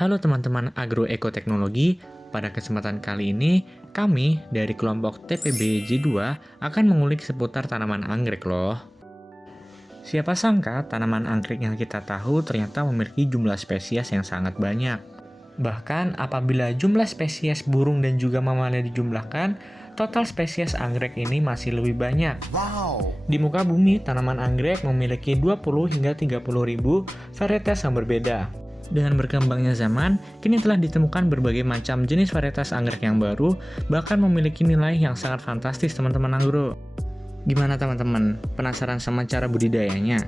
Halo teman-teman agroekoteknologi, pada kesempatan kali ini kami dari kelompok TPB J2 akan mengulik seputar tanaman anggrek loh. Siapa sangka tanaman anggrek yang kita tahu ternyata memiliki jumlah spesies yang sangat banyak. Bahkan apabila jumlah spesies burung dan juga mamalia dijumlahkan, total spesies anggrek ini masih lebih banyak. Wow. Di muka bumi, tanaman anggrek memiliki 20 hingga 30 ribu varietas yang berbeda. Dengan berkembangnya zaman, kini telah ditemukan berbagai macam jenis varietas anggrek yang baru, bahkan memiliki nilai yang sangat fantastis teman-teman agro. Gimana teman-teman? Penasaran sama cara budidayanya?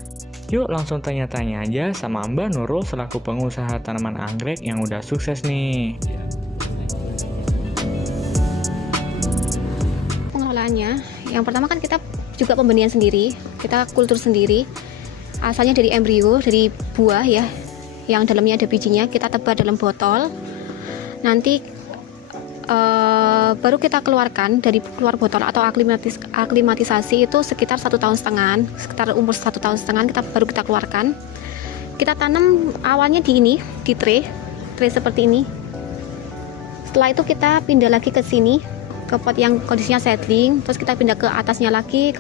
Yuk langsung tanya-tanya aja sama Mbak Nurul selaku pengusaha tanaman anggrek yang udah sukses nih. Pengelolaannya, yang pertama kan kita juga pembenihan sendiri, kita kultur sendiri, asalnya dari embrio, dari buah ya, yang dalamnya ada bijinya, kita tebar dalam botol, nanti baru kita keluarkan dari keluar botol atau aklimatisasi itu sekitar 1,5 tahun, sekitar umur 1,5 tahun baru kita keluarkan. Kita tanam awalnya di tray seperti ini. Setelah itu kita pindah lagi ke sini, ke pot yang kondisinya seedling, terus kita pindah ke atasnya lagi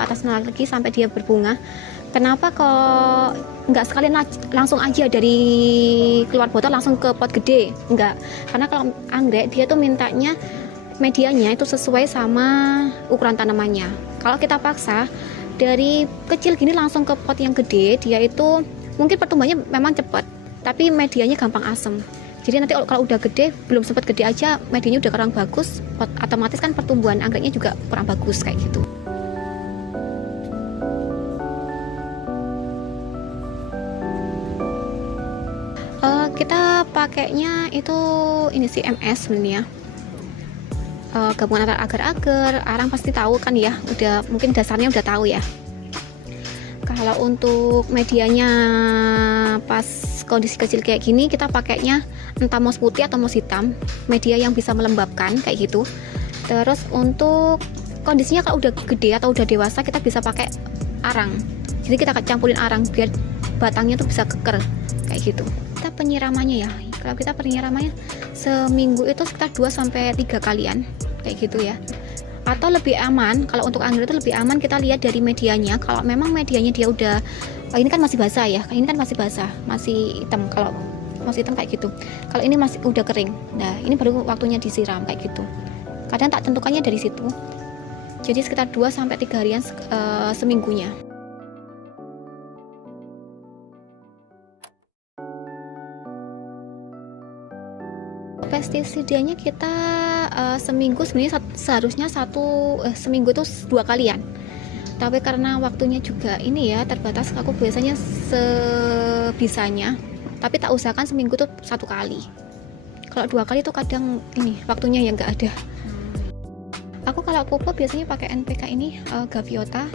sampai dia berbunga. Kenapa kok nggak sekalian langsung aja dari keluar botol langsung ke pot gede? Enggak, karena kalau anggrek dia tuh mintanya medianya itu sesuai sama ukuran tanamannya. Kalau kita paksa dari kecil gini langsung ke pot yang gede, dia itu mungkin pertumbuhannya memang cepat, tapi medianya gampang asem. Jadi nanti kalau udah gede, belum sempat gede aja, medianya udah kurang bagus, otomatis kan pertumbuhan anggreknya juga kurang bagus kayak gitu. Kita pakainya itu ini sih MS sebenarnya. Gabungan antara agar-agar, arang pasti tahu kan ya, udah mungkin dasarnya udah tahu ya. Kalau untuk medianya pas kondisi kecil kayak gini, kita pakainya entah moss putih atau moss hitam, media yang bisa melembabkan kayak gitu. Terus untuk kondisinya kalau udah gede atau udah dewasa, kita bisa pakai arang. Jadi kita campurin arang biar batangnya tuh bisa keker kayak gitu. Kita penyiramannya ya, kalau kita penyiramannya seminggu itu sekitar 2-3 kalian kayak gitu ya. Atau lebih aman, kalau untuk anggrek itu lebih aman kita lihat dari medianya. Kalau memang medianya dia udah ini kan masih basah ya, ini kan masih basah, masih hitam. Kalau masih hitam kayak gitu, kalau ini masih udah kering, nah ini baru waktunya disiram kayak gitu. Kadang tak tentukannya dari situ, jadi sekitar 2-3 harian seminggunya. Pestisidanya kita seminggu sebenarnya seharusnya seminggu itu 2 kalian, tapi karena waktunya juga ini ya terbatas, aku biasanya sebisanya, tapi tak usahakan seminggu tuh 1 kali. Kalau 2 kali tuh kadang ini waktunya yang nggak ada. Aku kalau pupuk biasanya pakai NPK ini Gaviota,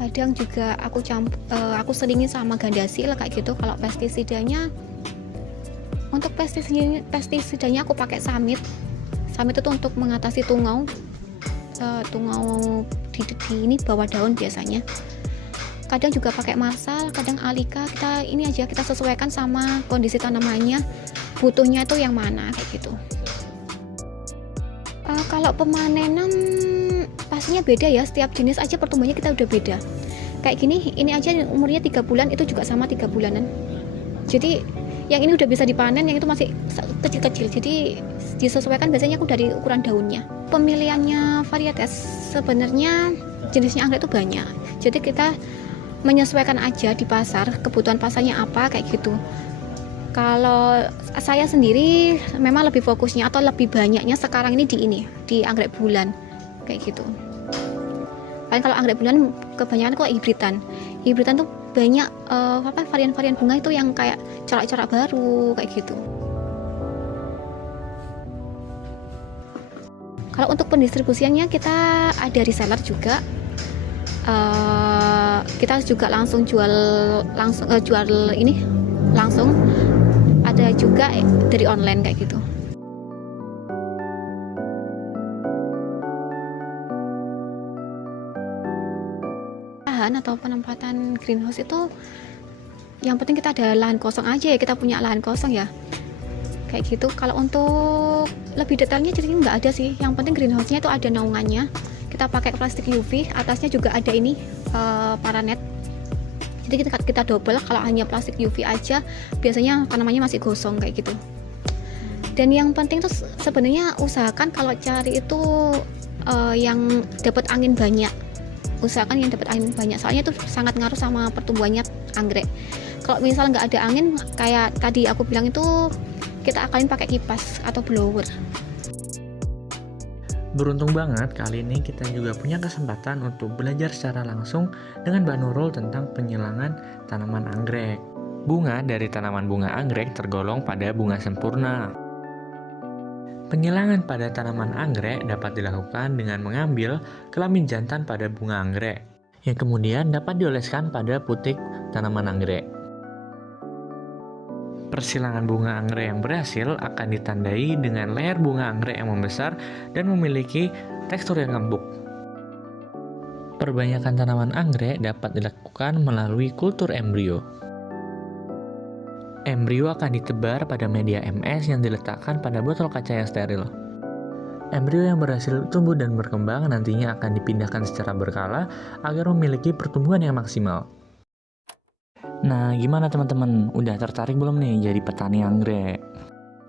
kadang juga aku selingin sama Gandasil kayak gitu. Kalau pestisidanya, untuk pestisidanya aku pakai Samit itu untuk mengatasi tungau di ini bawah daun biasanya. Kadang juga pakai Marsal, kadang Alika. Kita sesuaikan sama kondisi tanamannya, butuhnya itu yang mana kayak gitu. Kalau pemanenan pastinya beda ya, setiap jenis aja pertumbuhannya kita udah beda. Kayak gini, ini aja umurnya 3 bulan, itu juga sama 3 bulanan. Jadi yang ini udah bisa dipanen, yang itu masih kecil-kecil, jadi disesuaikan biasanya aku dari ukuran daunnya. Pemilihannya varietas sebenarnya jenisnya anggrek itu banyak, jadi kita menyesuaikan aja di pasar, kebutuhan pasarnya apa kayak gitu. Kalau saya sendiri memang lebih fokusnya atau lebih banyaknya sekarang ini di anggrek bulan kayak gitu. Paling kalau anggrek bulan kebanyakan kok hibridan tuh banyak varian-varian bunga itu yang kayak corak-corak baru kayak gitu. Kalau untuk pendistribusiannya kita ada reseller juga, kita juga langsung jual ini langsung, ada juga dari online kayak gitu. Atau penempatan greenhouse itu yang penting kita ada lahan kosong aja ya, kita punya lahan kosong ya. kayak gitu. Kalau untuk lebih detailnya jadi nggak ada sih, yang penting greenhouse-nya itu ada naungannya. Kita pakai plastik UV, atasnya juga ada ini paranet, jadi kita double. Kalau hanya plastik UV aja biasanya tanamannya masih gosong kayak gitu. Dan yang penting tuh sebenarnya usahakan kalau cari itu yang dapat angin banyak, usahakan yang dapat angin banyak, soalnya itu sangat ngaruh sama pertumbuhannya anggrek. Kalau misal nggak ada angin kayak tadi aku bilang itu, kita akalin pakai kipas atau blower. Beruntung banget kali ini kita juga punya kesempatan untuk belajar secara langsung dengan Mbak Nurul tentang penyilangan tanaman anggrek. Bunga dari tanaman bunga anggrek tergolong pada bunga sempurna. Penyilangan pada tanaman anggrek dapat dilakukan dengan mengambil kelamin jantan pada bunga anggrek, yang kemudian dapat dioleskan pada putik tanaman anggrek. Persilangan bunga anggrek yang berhasil akan ditandai dengan leher bunga anggrek yang membesar dan memiliki tekstur yang empuk. Perbanyakan tanaman anggrek dapat dilakukan melalui kultur embrio. Embrio akan ditebar pada media MS yang diletakkan pada botol kaca yang steril. Embrio yang berhasil tumbuh dan berkembang nantinya akan dipindahkan secara berkala agar memiliki pertumbuhan yang maksimal. Nah, gimana teman-teman? Udah tertarik belum nih jadi petani anggrek?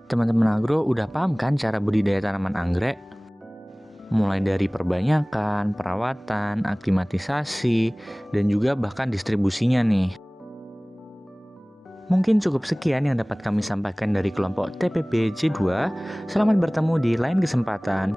Teman-teman agro udah paham kan cara budidaya tanaman anggrek? Mulai dari perbanyakan, perawatan, aklimatisasi, dan juga bahkan distribusinya nih. Mungkin cukup sekian yang dapat kami sampaikan dari kelompok TPP J2. Selamat bertemu di lain kesempatan.